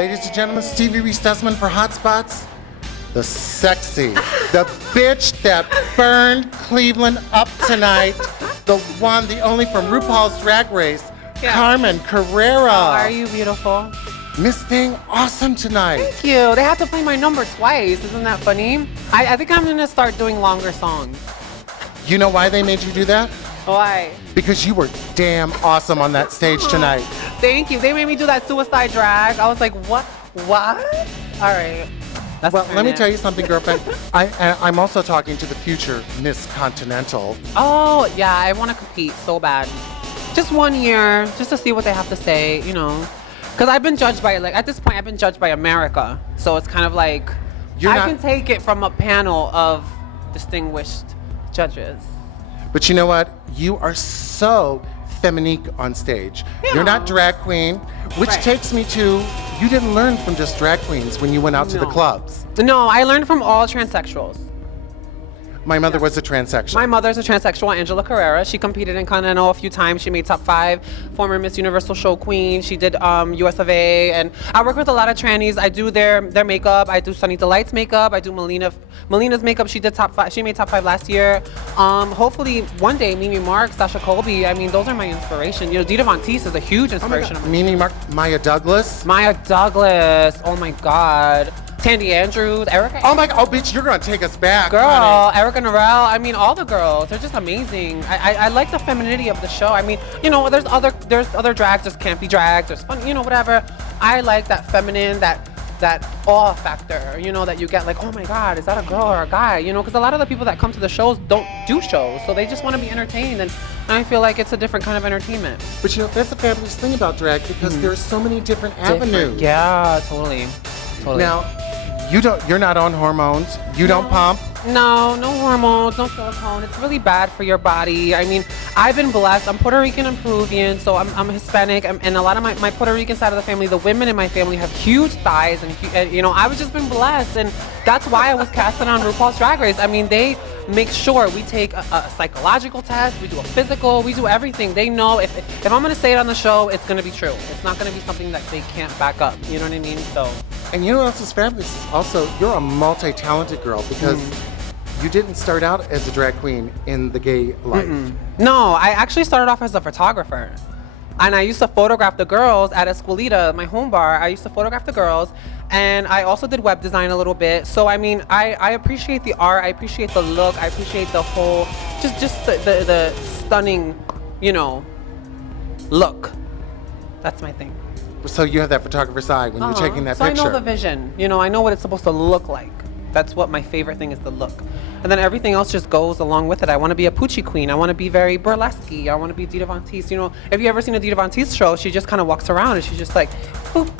Ladies and gentlemen, Stevie Reese for Hot Spotz. The sexy, the bitch that burned Cleveland up tonight. The one, the only from RuPaul's Drag Race, Carmen Carrera. Oh, are you beautiful? Miss Thing, awesome tonight. Thank you. They have to play my number twice. Isn't that funny? I think I'm gonna start doing longer songs. You know why they made you do that? Why? Because you were damn awesome on that stage tonight. Thank you. They made me do that suicide drag. I was like, what? What? All right. Well, let me tell you something, girlfriend. I'm also talking to the future Miss Continental. Oh, yeah, I want to compete so bad. Just 1 year, just to see what they have to say, you know. Because I've been judged by, like, at this point, I've been judged by America. So it's kind of like, I can take it from a panel of distinguished judges. But you know what? You are so feminique on stage. Yeah. You're not drag queen, which takes me to, you didn't learn from just drag queens when you went out to the clubs. No, I learned from all transsexuals. My mother was a transsexual. My mother's a transsexual, Angela Carrera. She competed in Continental a few times. She made top 5, former Miss Universal show queen. She did US of A, and I work with a lot of trannies. I do their makeup. I do Sunny Delight's makeup. I do Melina's makeup. She did top 5. She made top 5 last year. Hopefully one day, Mimi Mark, Sasha Colby. I mean, those are my inspiration. You know, Dita Von Teese is a huge inspiration. Oh Mimi Mark, Maya Douglas. Maya Douglas. Oh my God. Tandy Andrews, Erica. Oh my God, oh bitch, you're gonna take us back, girl, honey. Erica Narelle. I mean, all the girls, they're just amazing. I like the femininity of the show. I mean, you know, there's other drags, there's campy drags, there's fun, you know, whatever. I like that feminine, that awe factor, you know, that you get like, oh my God, is that a girl or a guy? You know, because a lot of the people that come to the shows don't do shows, so they just want to be entertained, and I feel like it's a different kind of entertainment. But you know, that's the fabulous thing about drag, because there's so many different avenues. Yeah, totally. Now, you're not on hormones. You don't pump. No hormones, no silicone. It's really bad for your body. I mean, I've been blessed. I'm Puerto Rican and Peruvian, so I'm Hispanic, and a lot of my Puerto Rican side of the family, the women in my family have huge thighs, and you know, I've just been blessed, and that's why I was casted on RuPaul's Drag Race. I mean, they make sure we take a psychological test, we do a physical, we do everything. They know if I'm gonna say it on the show, it's gonna be true. It's not gonna be something that they can't back up. You know what I mean? So. And you know what else is fabulous? Also, you're a multi-talented girl, because you didn't start out as a drag queen in the gay life. No, I actually started off as a photographer. And I used to photograph the girls at Escuelita, my home bar. I used to photograph the girls. And I also did web design a little bit. So, I mean, I appreciate the art. I appreciate the look. I appreciate the whole, just the stunning, you know, look. That's my thing. So you have that photographer side when you're taking that picture. So I know the vision. You know, I know what it's supposed to look like. That's what my favorite thing is, the look. And then everything else just goes along with it. I want to be a Poochie queen. I want to be very burlesque. I want to be Dita Von Teese. You know, have you ever seen a Dita Von Teese show? She just kind of walks around and she's just like, boop,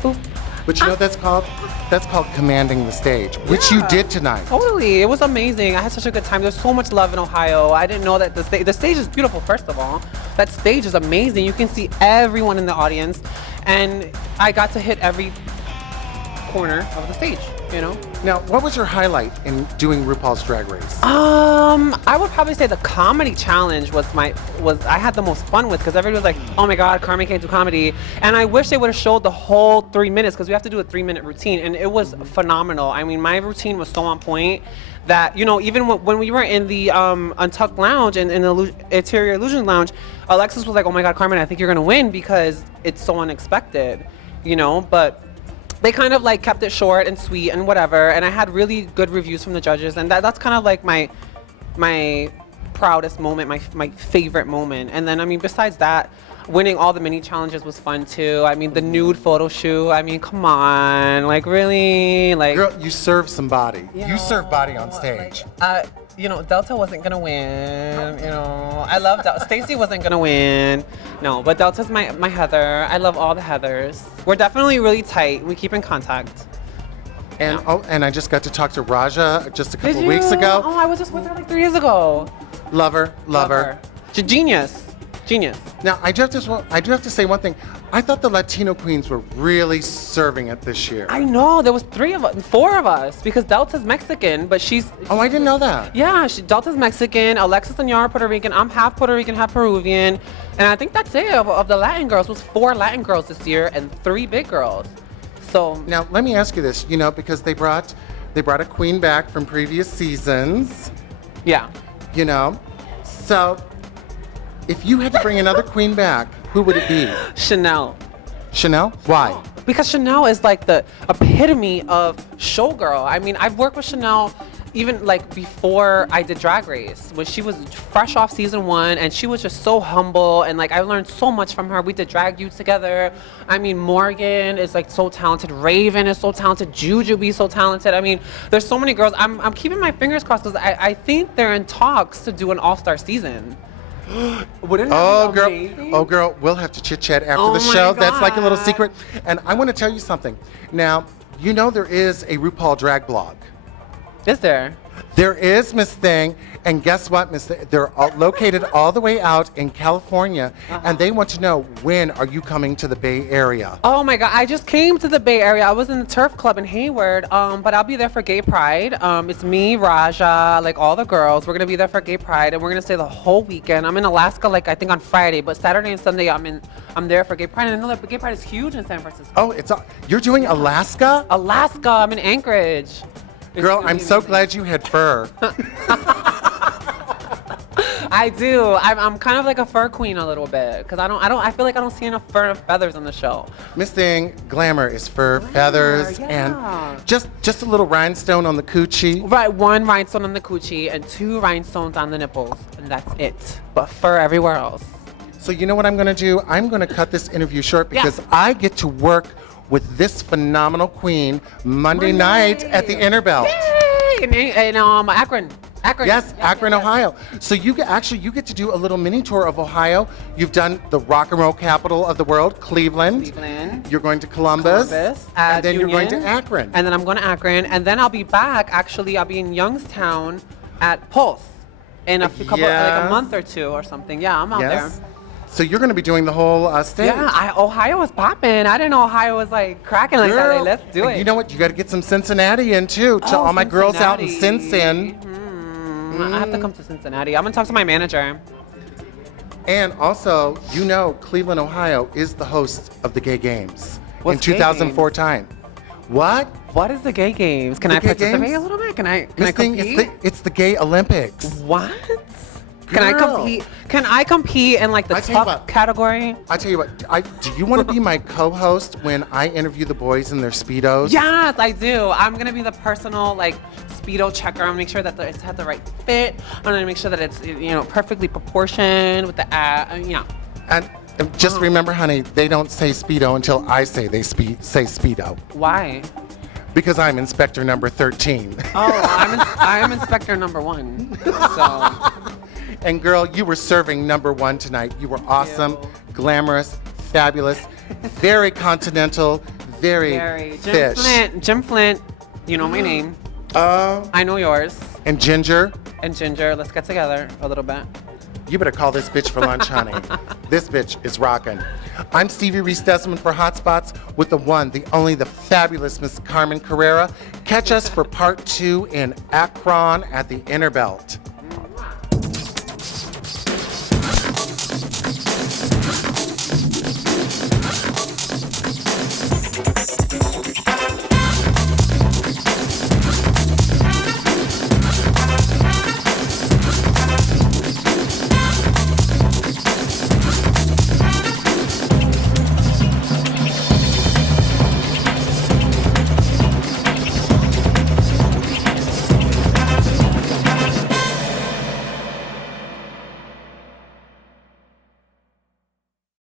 boop. But you know what that's called? That's called commanding the stage, which you did tonight. Totally. It was amazing. I had such a good time. There's so much love in Ohio. I didn't know that the stage is beautiful, first of all. That stage is amazing. You can see everyone in the audience. And I got to hit every corner of the stage, you know? Now, what was your highlight in doing RuPaul's Drag Race? I would probably say the comedy challenge was I had the most fun with, because everybody was like, oh my God, Carmen can't do comedy. And I wish they would have showed the whole 3 minutes, because we have to do a 3-minute routine, and it was phenomenal. I mean, my routine was so on point that, you know, even when we were in the Untucked Lounge and in the Interior Illusion Lounge, Alexis was like, oh my God, Carmen, I think you're gonna win because it's so unexpected, you know? But they kind of like kept it short and sweet and whatever, and I had really good reviews from the judges, and that's kind of like my proudest moment, my favorite moment. And then, I mean, besides that, winning all the mini challenges was fun too. I mean, the nude photo shoot, I mean, come on, like really, like. Girl, you serve some body. You serve body on stage. You know, Delta wasn't gonna win, you know. I love Delta. Stacey wasn't gonna win. No, but Delta's my Heather. I love all the Heathers. We're definitely really tight. We keep in contact. And and I just got to talk to Raja just a couple weeks ago. Oh, I was just with her like 3 years ago. Love her. She's genius. Now, I do have to say one thing. I thought the Latino queens were really serving it this year. I know. There was 4 of us, because Delta's Mexican, but she's. Oh, I didn't know that. Yeah, Delta's Mexican. Alexis and Yara Puerto Rican. I'm half Puerto Rican, half Peruvian, and I think that's it. Of the Latin girls, was 4 Latin girls this year and 3 big girls. So Now, let me ask you this, because they brought a queen back from previous seasons, yeah. So if you had to bring another queen back, who would it be? Chanel. Chanel? Why? Because Chanel is like the epitome of showgirl. I mean, I've worked with Chanel even like before I did Drag Race, when she was fresh off season 1, and she was just so humble, and like I learned so much from her. We did Drag You together. I mean, Morgan is like so talented. Raven is so talented. Jujubee so talented. I mean, there's so many girls. I'm keeping my fingers crossed because I think they're in talks to do an all-star season. Wouldn't that be amazing? Oh, girl, we'll have to chit-chat after Oh the my show. That's like a little God. secret. And I want to tell you something. Now, there is a RuPaul drag blog. Is there? There is, Miss Thing, and guess what, Miss Thing? They're located all the way out in California, and they want to know, when are you coming to the Bay Area? Oh my God, I just came to the Bay Area. I was in the Turf Club in Hayward, but I'll be there for Gay Pride. It's me, Raja, like all the girls. We're gonna be there for Gay Pride, and we're gonna stay the whole weekend. I'm in Alaska, like I think on Friday, but Saturday and Sunday I'm there for Gay Pride. And I know that Gay Pride is huge in San Francisco. Oh, you're doing Alaska? Alaska, I'm in Anchorage. Girl, I'm so glad you had fur. I do. I'm kind of like a fur queen a little bit because I feel like I don't see enough fur and feathers on the show. Miss Thing, glamour is fur, feathers, yeah. and just a little rhinestone on the coochie. Right, 1 rhinestone on the coochie and 2 rhinestones on the nipples, and that's it. But fur everywhere else. So you know what I'm going to do? I'm going to cut this interview short because I get to work with this phenomenal queen Monday night at the Inner Belt. Yay! In Akron. Yes, Akron, Ohio. So you get to do a little mini tour of Ohio. You've done the rock and roll capital of the world, Cleveland. You're going to Columbus. And then you're going to Akron. And then I'm going to Akron. And then I'll be back. Actually, I'll be in Youngstown at Pulse in a couple, like a month or 2 or something. Yeah, I'm out there. So you're going to be doing the whole state. Yeah, Ohio was popping. I didn't know Ohio was like cracking like that. Like, let's do it. You know what? You got to get some Cincinnati in too. To all my girls out in Cincinnati. I have to come to Cincinnati. I'm going to talk to my manager. And also, Cleveland, Ohio is the host of the Gay Games in Gay 2004 time. What? What is the Gay Games? Can I participate a little bit? Can I compete? It's the Gay Olympics. What? Can I compete? Can I compete in like the tough category? I tell you what, do you want to be my co-host when I interview the boys in their Speedos? Yes, I do. I'm going to be the personal like Speedo checker. I'm going to make sure that it's had the right fit. I'm going to make sure that it's perfectly proportioned with the And just remember, honey, they don't say Speedo until I say they say Speedo. Why? Because I'm Inspector number 13. Oh, I'm Inspector number 1. So. And girl, you were serving number 1 tonight. You were awesome, glamorous, fabulous, very continental, very fish. Jim Flint, you know my name. I know yours. And Ginger. Let's get together a little bit. You better call this bitch for lunch, honey. This bitch is rocking. I'm Stevie Reese Desmond for Hot Spotz with the one, the only, the fabulous Miss Carmen Carrera. Catch us for part 2 in Akron at the Inner Belt.